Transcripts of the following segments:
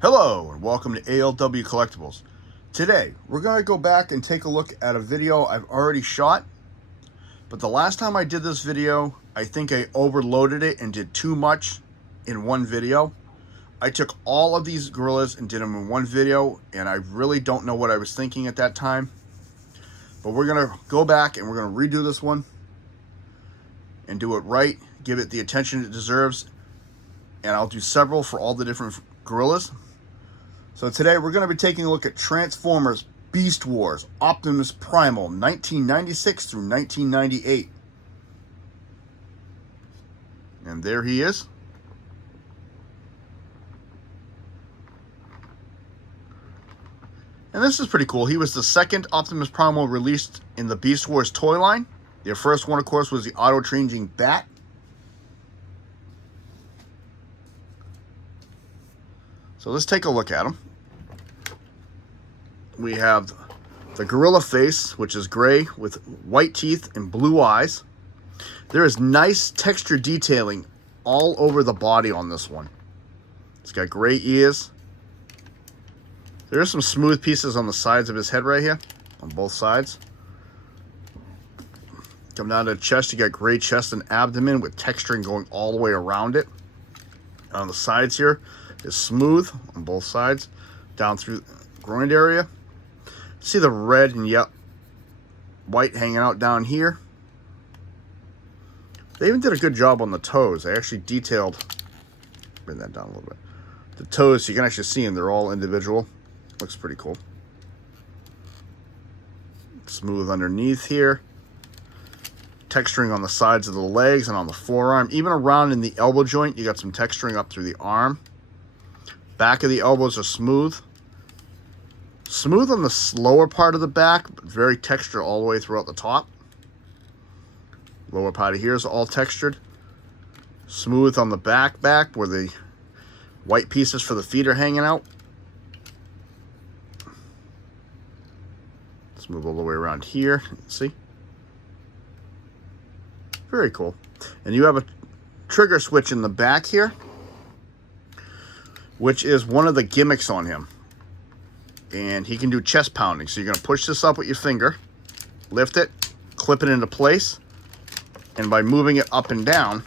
Hello and welcome to ALW Collectibles. Today we're going to go back and take a look at a video I've already shot, but the last time I did this video I think I overloaded it and did too much in one video. I took all of these gorillas and did them in one video, and I really don't know what I was thinking at that time, but we're going to go back and we're going to redo this one and do it right, give it the attention it deserves, and I'll do several for all the different gorillas. So today we're going to be taking a look at Transformers Beast Wars Optimus Primal 1996 through 1998. And there he is. And this is pretty cool. He was the second Optimus Primal released in the Beast Wars toy line. Their first one, of course, was the auto-changing Bat. So let's take a look at him. We have the gorilla face, which is gray with white teeth and blue eyes. There is nice texture detailing all over the body on this one. It's got gray ears. There are some smooth pieces on the sides of his head right here, on both sides. Come down to the chest, you got gray chest and abdomen with texturing going all the way around it. On the sides here is smooth on both sides, down through the groin area. See the red and white hanging out down here. They even did a good job on the toes. They actually detailed, bring that down a little bit. The toes, you can actually see them, they're all individual. Looks pretty cool. Smooth underneath here. Texturing on the sides of the legs and on the forearm. Even around in the elbow joint, you got some texturing up through the arm. Back of the elbows are smooth. Smooth on the lower part of the back, but very textured all the way throughout the top. Lower part of here is all textured. Smooth on the back where the white pieces for the feet are hanging out. Smooth all the way around here. See? Very cool. And you have a trigger switch in the back here, which is one of the gimmicks on him. And he can do chest pounding. So you're going to push this up with your finger, lift it, clip it into place, and by moving it up and down,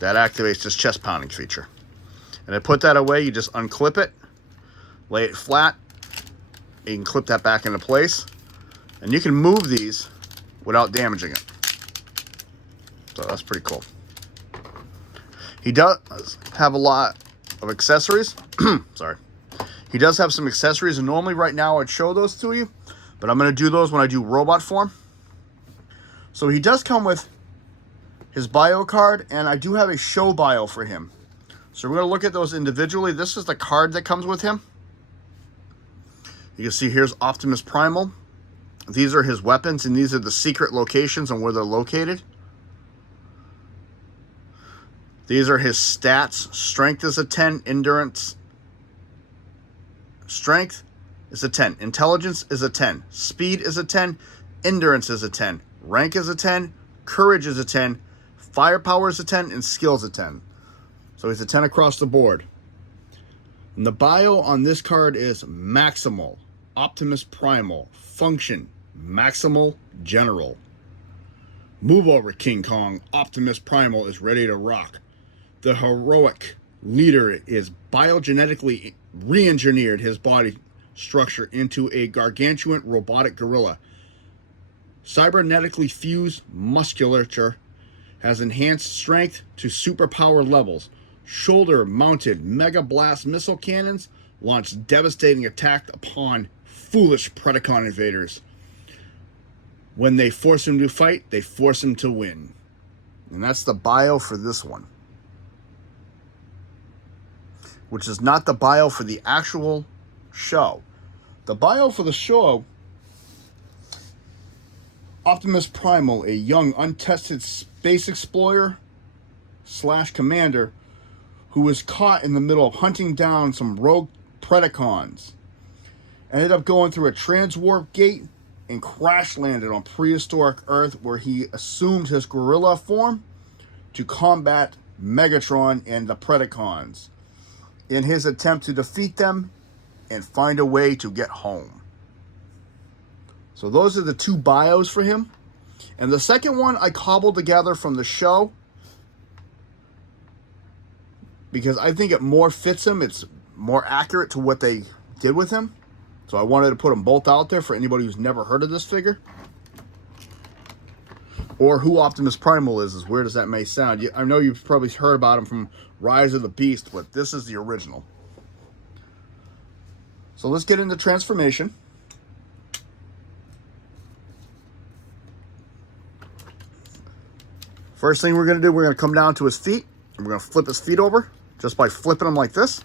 that activates this chest pounding feature. And to put that away, you just unclip it, lay it flat, and you can clip that back into place. And you can move these without damaging it. So that's pretty cool. He does have a lot of accessories. Sorry. He does have some accessories, and normally right now I'd show those to you, but I'm going to do those when I do robot form. So he does come with his bio card, and I do have a show bio for him. So we're going to look at those individually. This is the card that comes with him. You can see here's Optimus Primal. These are his weapons, and these are the secret locations and where they're located. These are his stats. Strength is a 10. Endurance. Strength is a 10. Intelligence is a 10. Speed is a 10. Endurance is a 10. Rank is a 10. Courage is a 10. Firepower is a 10. And skill is a 10. So he's a 10 across the board. And the bio on this card is Maximal. Optimus Primal. Function. Maximal General. Move over, King Kong. Optimus Primal is ready to rock. The heroic leader is biogenetically re-engineered his body structure into a gargantuan robotic gorilla. Cybernetically fused musculature has enhanced strength to superpower levels. Shoulder-mounted Mega Blast missile cannons launch devastating attack upon foolish Predacon invaders. When they force him to fight, they force him to win. And that's the bio for this one. Which is not the bio for the actual show. The bio for the show, Optimus Primal, a young, untested space explorer / commander who was caught in the middle of hunting down some rogue Predacons. Ended up going through a transwarp gate and crash landed on prehistoric Earth, where he assumed his gorilla form to combat Megatron and the Predacons in his attempt to defeat them and find a way to get home. So those are the two bios for him. And the second one I cobbled together from the show because I think it more fits him. It's more accurate to what they did with him. So I wanted to put them both out there for anybody who's never heard of this figure. Or who Optimus Primal is, as weird as that may sound. I know you've probably heard about him from Rise of the Beast, but this is the original. So let's get into transformation. First thing we're going to do, we're going to come down to his feet. And we're going to flip his feet over just by flipping them like this.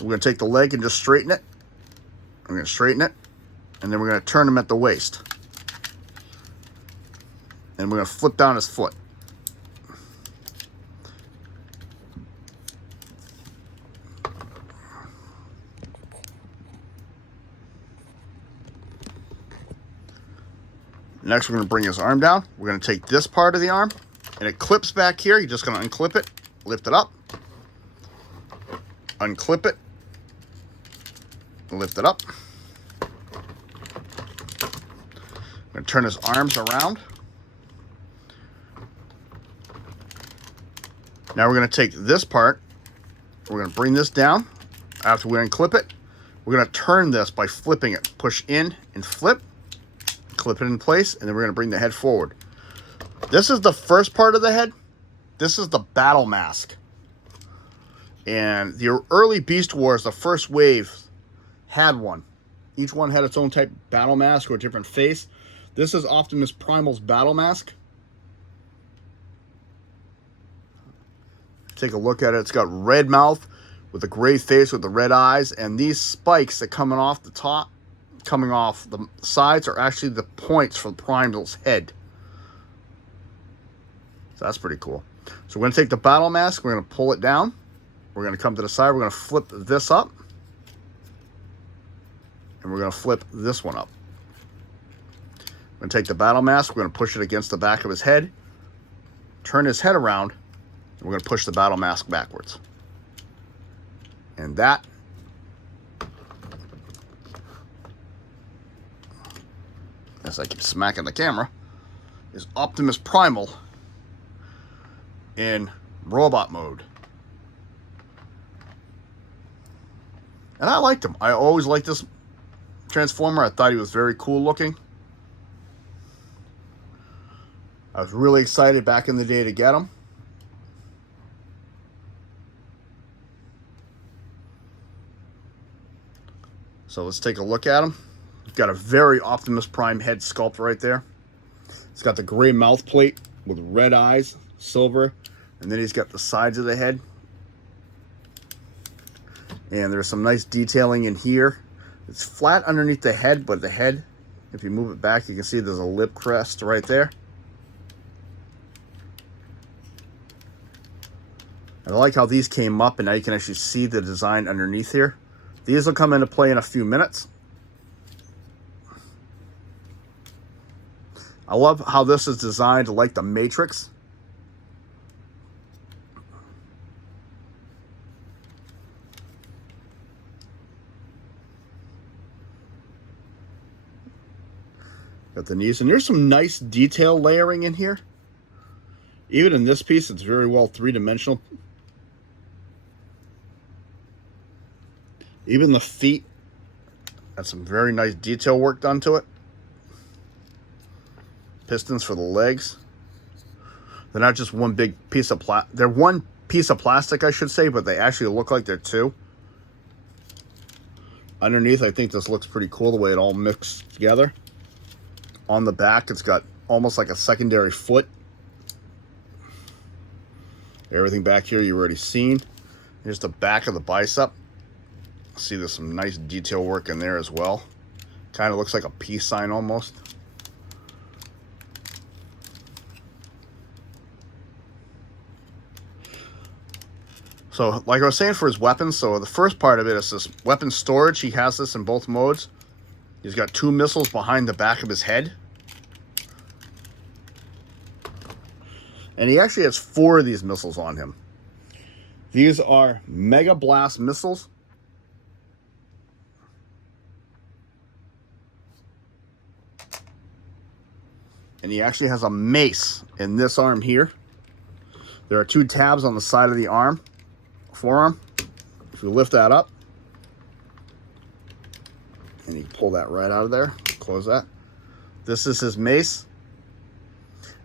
We're going to take the leg and just straighten it. We're going to straighten it. And then we're going to turn him at the waist. And we're going to flip down his foot. Next, we're going to bring his arm down. We're going to take this part of the arm, and it clips back here. You're just going to unclip it, lift it up, unclip it, lift it up. I'm going to turn his arms around. Now we're going to take this part. We're going to bring this down. After we unclip it, we're going to turn this by flipping it. Push in and flip. Clip it in place, and then we're going to bring the head forward. This is the first part of the head. This is the battle mask. And the early Beast Wars, the first wave, had one. Each one had its own type of battle mask or a different face. This is Optimus Primal's battle mask. Take a look at it. It's got red mouth with a gray face with the red eyes, and these spikes that coming off the top, coming off the sides, are actually the points from Primal's head. So that's pretty cool. So we're going to take the battle mask, we're going to pull it down, we're going to come to the side, we're going to flip this up, and we're going to flip this one up. We're going to take the battle mask, we're going to push it against the back of his head, turn his head around, and we're going to push the battle mask backwards. And that as I keep smacking the camera, is Optimus Primal in robot mode. And I liked him. I always liked this Transformer. I thought he was very cool looking. I was really excited back in the day to get him. So let's take a look at him. He's got a very Optimus Prime head sculpt right there. He's got the gray mouth plate with red eyes, silver, and then he's got the sides of the head. And there's some nice detailing in here. It's flat underneath the head, but the head, if you move it back, you can see there's a lip crest right there. I like how these came up, and now you can actually see the design underneath here. These will come into play in a few minutes. I love how this is designed like the Matrix. Got the knees, and there's some nice detail layering in here. Even in this piece, it's very well three-dimensional. Even the feet got some very nice detail work done to it. Pistons for the legs. They're not just one big piece of plastic. They're one piece of plastic, I should say, but they actually look like they're two. Underneath, I think this looks pretty cool the way it all mixed together. On the back, it's got almost like a secondary foot. Everything back here you've already seen. Here's the back of the bicep. See, there's some nice detail work in there as well. Kind of looks like a peace sign almost. So So like I was saying for his weapons, so the first part of it is this weapon storage. He has this in both modes. He's got 2 missiles behind the back of his head. And he actually has 4 of these missiles on him. These are Mega Blast missiles. And he actually has a mace in this arm here. There are 2 tabs on the side of the arm, forearm. If you lift that up, and you pull that right out of there, close that. This is his mace.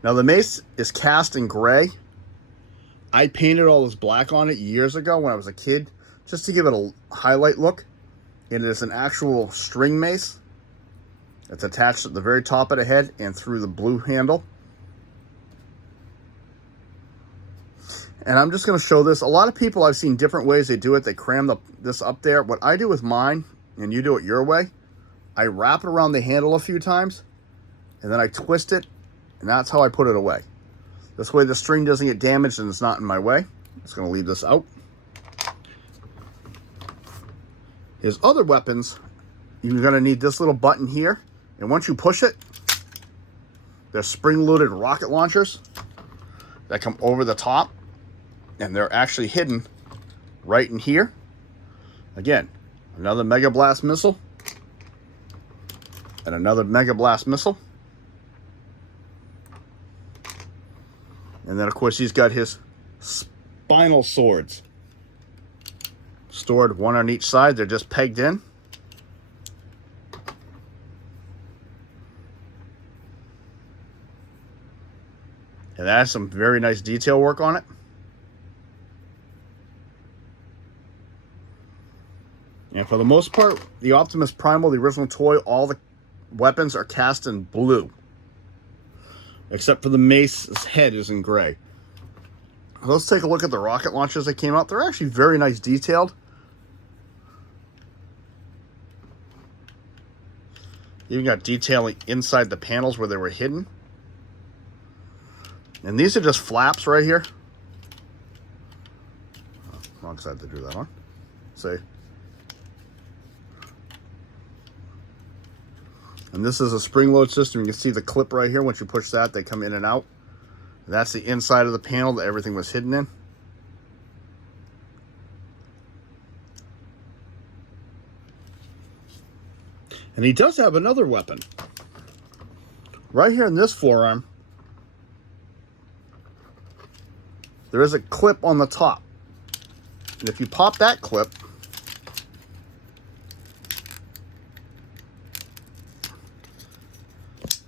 Now the mace is cast in gray. I painted all this black on it years ago when I was a kid, just to give it a highlight look. It is an actual string mace. It's attached at the very top of the head and through the blue handle. And I'm just going to show this. A lot of people, I've seen different ways they do it. They cram this up there. What I do with mine, and you do it your way, I wrap it around the handle a few times, and then I twist it, and that's how I put it away. This way the string doesn't get damaged and it's not in my way. I'm just going to leave this out. His other weapons, you're going to need this little button here. And once you push it, there's spring-loaded rocket launchers that come over the top. And they're actually hidden right in here. Again, another Mega Blast missile. And another Mega Blast missile. And then, of course, he's got his spinal swords. Stored 1 on each side. They're just pegged in. And that has some very nice detail work on it. And for the most part, the Optimus Primal, the original toy, all the weapons are cast in blue. Except for the mace's head is in gray. Let's take a look at the rocket launchers that came out. They're actually very nice detailed. Even got detailing inside the panels where they were hidden. And these are just flaps right here. Oh, wrong side to do that on. See? And this is a spring load system. You can see the clip right here. Once you push that, they come in and out. That's the inside of the panel that everything was hidden in. And he does have another weapon. Right here in this forearm, there is a clip on the top. And if you pop that clip,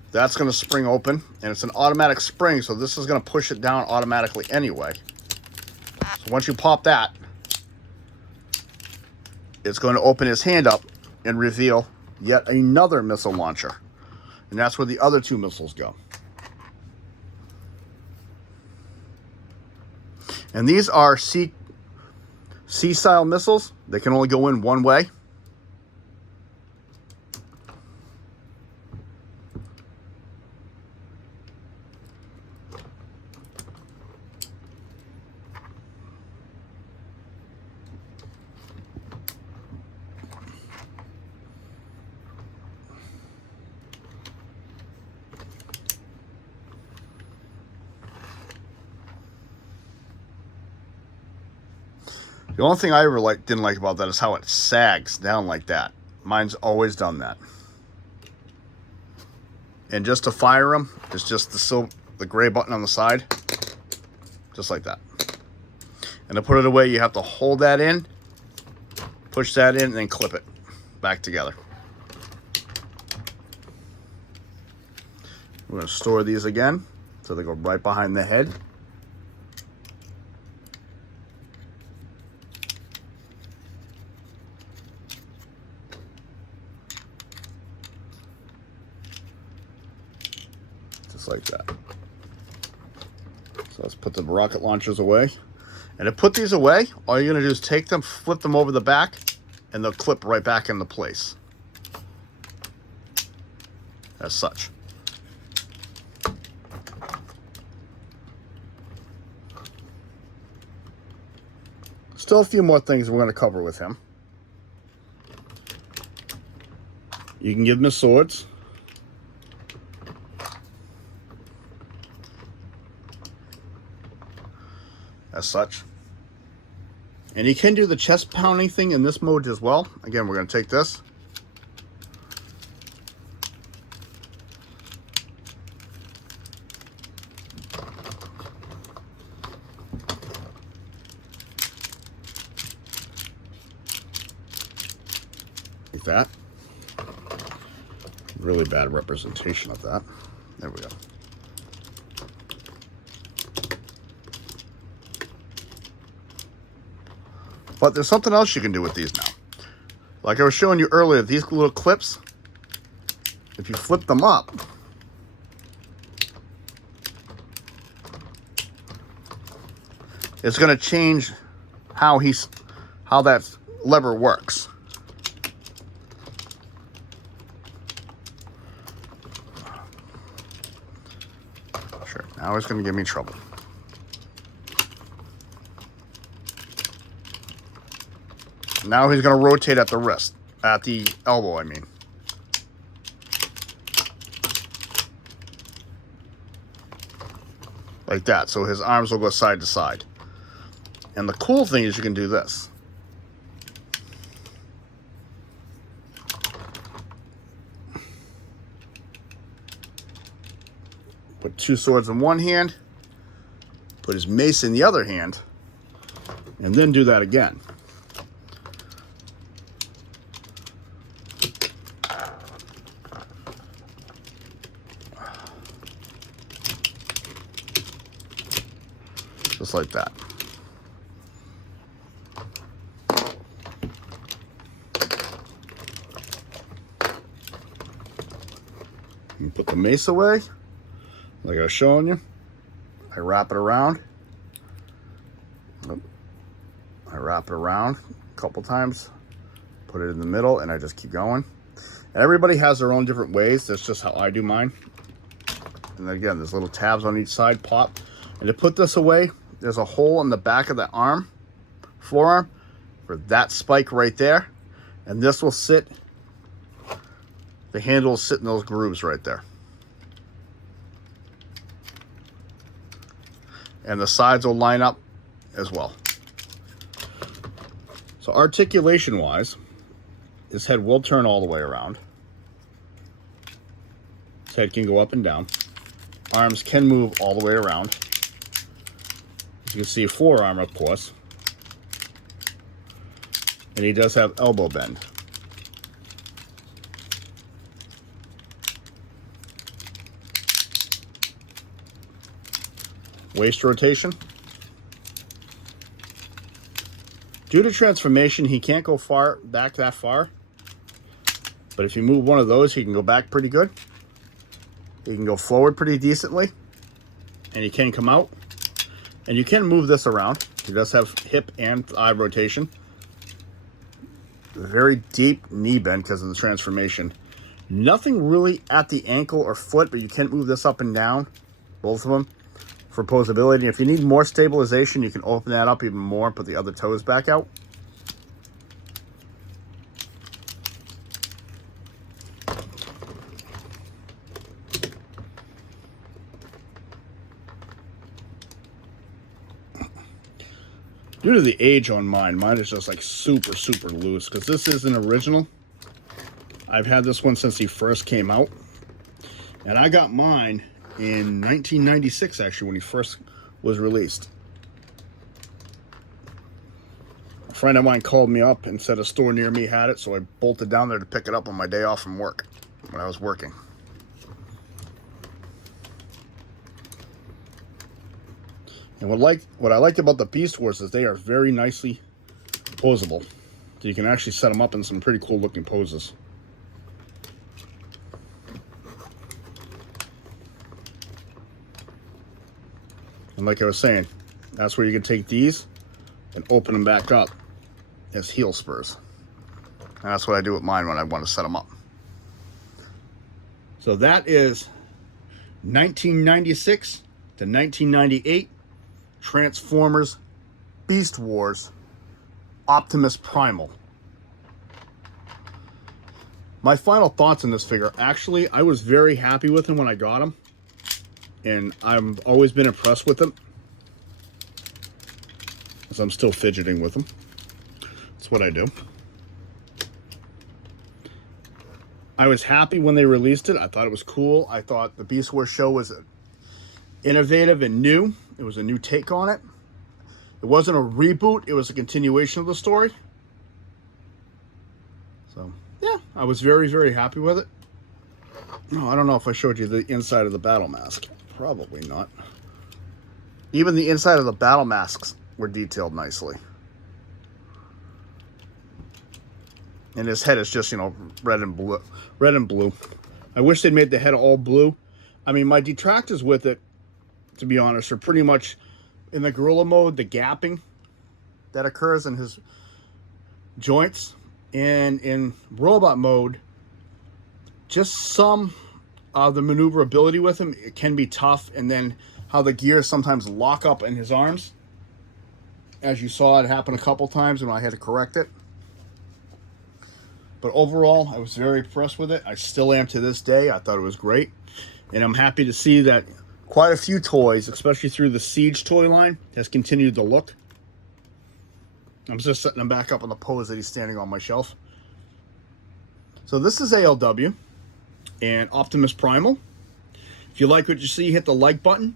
that's going to spring open, and it's an automatic spring, so this is going to push it down automatically anyway. So once you pop that, it's going to open his hand up and reveal yet another missile launcher. And that's where the other 2 missiles go. And these are C-style missiles. They can only go in one way. The only thing I ever didn't like about that is how it sags down like that. Mine's always done that. And just to fire them, it's just the gray button on the side. Just like that. And to put it away, you have to hold that in, push that in, and then clip it back together. We're going to store these again, so they go right behind the head. Just like that. So let's put the rocket launchers away. And to put these away, all you're going to do is take them, flip them over the back, and they'll clip right back into place. As such. still a few more things we're going to cover with him. You can give him his swords. As such. And you can do the chest pounding thing in this mode as well. Again, we're going to take this. Like that. Really bad representation of that. There we go. But there's something else you can do with these now. Like I was showing you earlier, these little clips, if you flip them up, it's going to change how that lever works. Sure, now it's going to give me trouble. Now he's going to rotate at the wrist, at the elbow, I mean. Like that, so his arms will go side to side. And the cool thing is you can do this. Put two swords in one hand, put his mace in the other hand, and then do that again. Just like that. You put the mace away, like I was showing you. I wrap it around. I wrap it around a couple times, put it in the middle, and I just keep going. And everybody has their own different ways. That's just how I do mine. And then again, there's little tabs on each side, pop. And to put this away, there's a hole in the back of the arm, forearm, for that spike right there. And this will sit, the handle will sit in those grooves right there. And the sides will line up as well. So articulation-wise, his head will turn all the way around. His head can go up and down. Arms can move all the way around. As you can see, forearm, of course. And he does have elbow bend. Waist rotation. Due to transformation, he can't go back that far. But if you move one of those, he can go back pretty good. He can go forward pretty decently. And he can come out. And you can move this around. He does have hip and thigh rotation. Very deep knee bend because of the transformation. Nothing really at the ankle or foot, but you can move this up and down, both of them, for posability. If you need more stabilization, you can open that up even more and put the other toes back out. Due to the age on mine is just like super, super loose because this is an original. I've had this one since he first came out. And I got mine in 1996, actually, when he first was released. A friend of mine called me up and said a store near me had it, so I bolted down there to pick it up on my day off from work when I was working. And what I liked about the Beast Wars is they are very nicely posable. So you can actually set them up in some pretty cool looking poses. And like I was saying, that's where you can take these and open them back up as heel spurs. And that's what I do with mine when I want to set them up. So that is 1996 to 1998 Transformers Beast Wars Optimus Primal. My final thoughts on this figure. Actually, I was very happy with him when I got him. And I've always been impressed with him. As I'm still fidgeting with him. That's what I do. I was happy when they released it. I thought it was cool. I thought the Beast Wars show was innovative and new. It was a new take on it. It wasn't a reboot. It was a continuation of the story. So, yeah, I was very, very happy with it. Oh, I don't know if I showed you the inside of the battle mask. Probably not. Even the inside of the battle masks were detailed nicely. And his head is just, you know, red and blue. Red and blue. I wish they'd made the head all blue. I mean, my detractors with it, to be honest, are pretty much in the gorilla mode, the gapping that occurs in his joints. And in robot mode, just some of the maneuverability with him, it can be tough. And then how the gears sometimes lock up in his arms. As you saw, it happen a couple times when I had to correct it. But overall, I was very impressed with it. I still am to this day. I thought it was great. And I'm happy to see that quite a few toys, especially through the Siege toy line, has continued to look. I'm just setting him back up on the pose that he's standing on my shelf. So this is ALW and Optimus Primal. If you like what you see, hit the like button.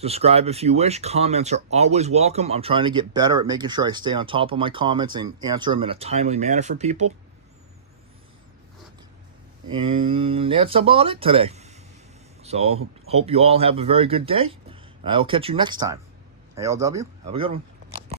Subscribe if you wish. Comments are always welcome. I'm trying to get better at making sure I stay on top of my comments and answer them in a timely manner for people. And that's about it today. So, hope you all have a very good day. I'll catch you next time. ALW, have a good one.